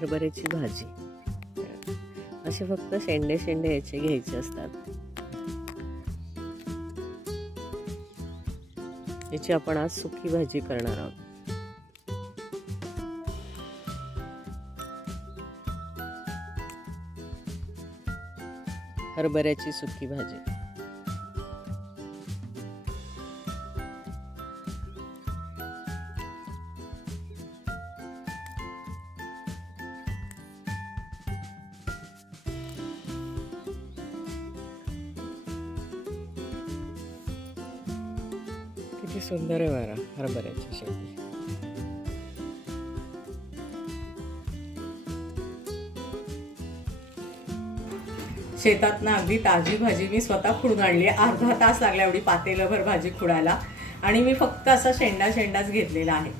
हरभऱ्याची भाजी। असे फक्त शेंडे शेंडे याचे घ्यायचे असतात। याची आपण आज सुकी भाजी करणार आहोत। हरभऱ्याची सुकी भाजी। किती सुंदर आहे बघा हरभऱ्याची शेती। शेतात ना अगदी ताजी भाजी मी स्वतः खुडून आणली। अर्धा तास लागला एवढी पातेलभर भाजी खुडायला आणि मी फक्त असा शेंडाच घेतलेला आहे।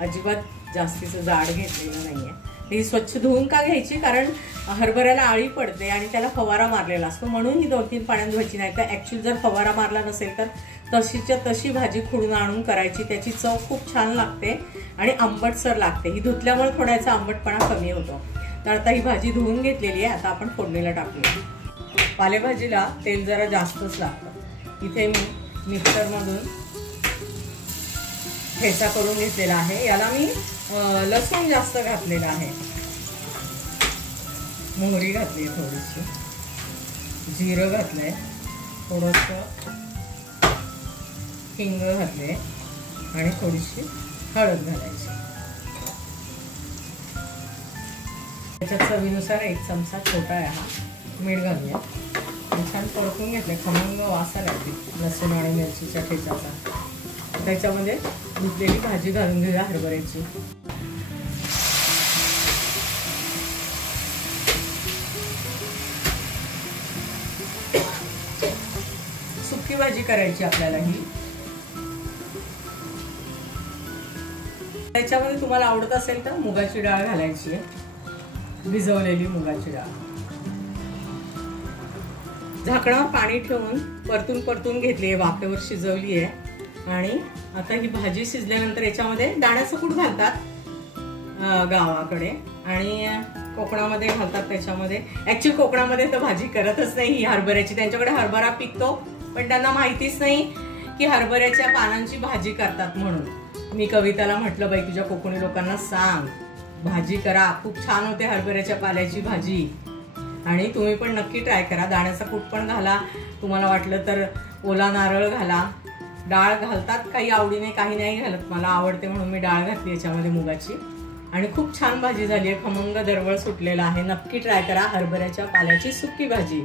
अजिबात जास्तीचं जाड घेतलेलं नाहीये। ही स्वच्छ धुवून का घ्यायची, कारण हरभऱ्याला आळी पडते आणि त्याला फवारा मारलेला असतो, म्हणून ही 2-3 पाण्यात धुवायची। नाही तर ऍक्च्युअली जर फवारा मारला नसेल तर तशीच्या तशी भाजी खुडून आणून करायची। त्याची चव खूप छान लागते आणि आंबटसर लागते। ही धुतल्यामुळे थोडासा आंबटपणा कमी होतो। तर आता ही भाजी धुवून घेतलेली आहे। आता आपण फोडणीला टाकूया। पालेभाजीला तेल जरा जास्तच लागतं। इथे मी मिक्सरमधून ठेचा करून घेतलेला आहे। याला मी लसूण जास्त घातलेला आहे, मोहरी घातली थोडीशी, जिरं घातलंय, थोडंसं हिंग घातले आणि थोडीशी हळद घालायची। त्याच्यात चवीनुसार 1 चमचा छोटा आहे हा मीठ घालूया। छान परतून घेतले, खमंग वास आला लसूण आणि मिरचीच्या ठेच्याचा। त्याच्यामध्ये धुतलेली भाजी घालून घेऊया हरभऱ्याची। सुकी भाजी करायची आपल्याला ही। त्याच्यामध्ये तुम्हाला आवडत असेल तर मुगाची डाळ घालायची आहे, भिजवलेली मुगाची डाळ। झाकणावर पाणी ठेवून परतून घेतली आहे, वाफेवर शिजवली आहे। आणि आता ही भाजी शिजल्यानंतर याच्यामध्ये दाण्याचं कूट घालतात गावाकडे आणि कोकणामध्ये घालतात। त्याच्यामध्ये ऍक्च्युअली कोकणामध्ये तर भाजी करतच नाही ही हरभऱ्याची। त्यांच्याकडे हरभरा पिकतो पण त्यांना माहितीच नाही की हरभऱ्याच्या पानांची भाजी करतात। म्हणून मी कविताला म्हटलं, बाई तुझ्या कोकणी लोकांना सांग भाजी करा, खूप छान होते हरभऱ्याच्या पाल्याची भाजी आणि तुम्ही पण नक्की ट्राय करा। दाण्याचा कूट पण घाला, तुम्हाला वाटलं तर ओला नारळ घाला। डाळ घालतात काही आवडीने, काही नाही घालत। मला आवडते म्हणून मी डाळ घातली याच्यामध्ये मुगाची आणि खूप छान भाजी झाली आहे। खमंग दरवळ सुटलेला आहे। नक्की ट्राय करा हरभऱ्याच्या पाल्याची सुकी भाजी।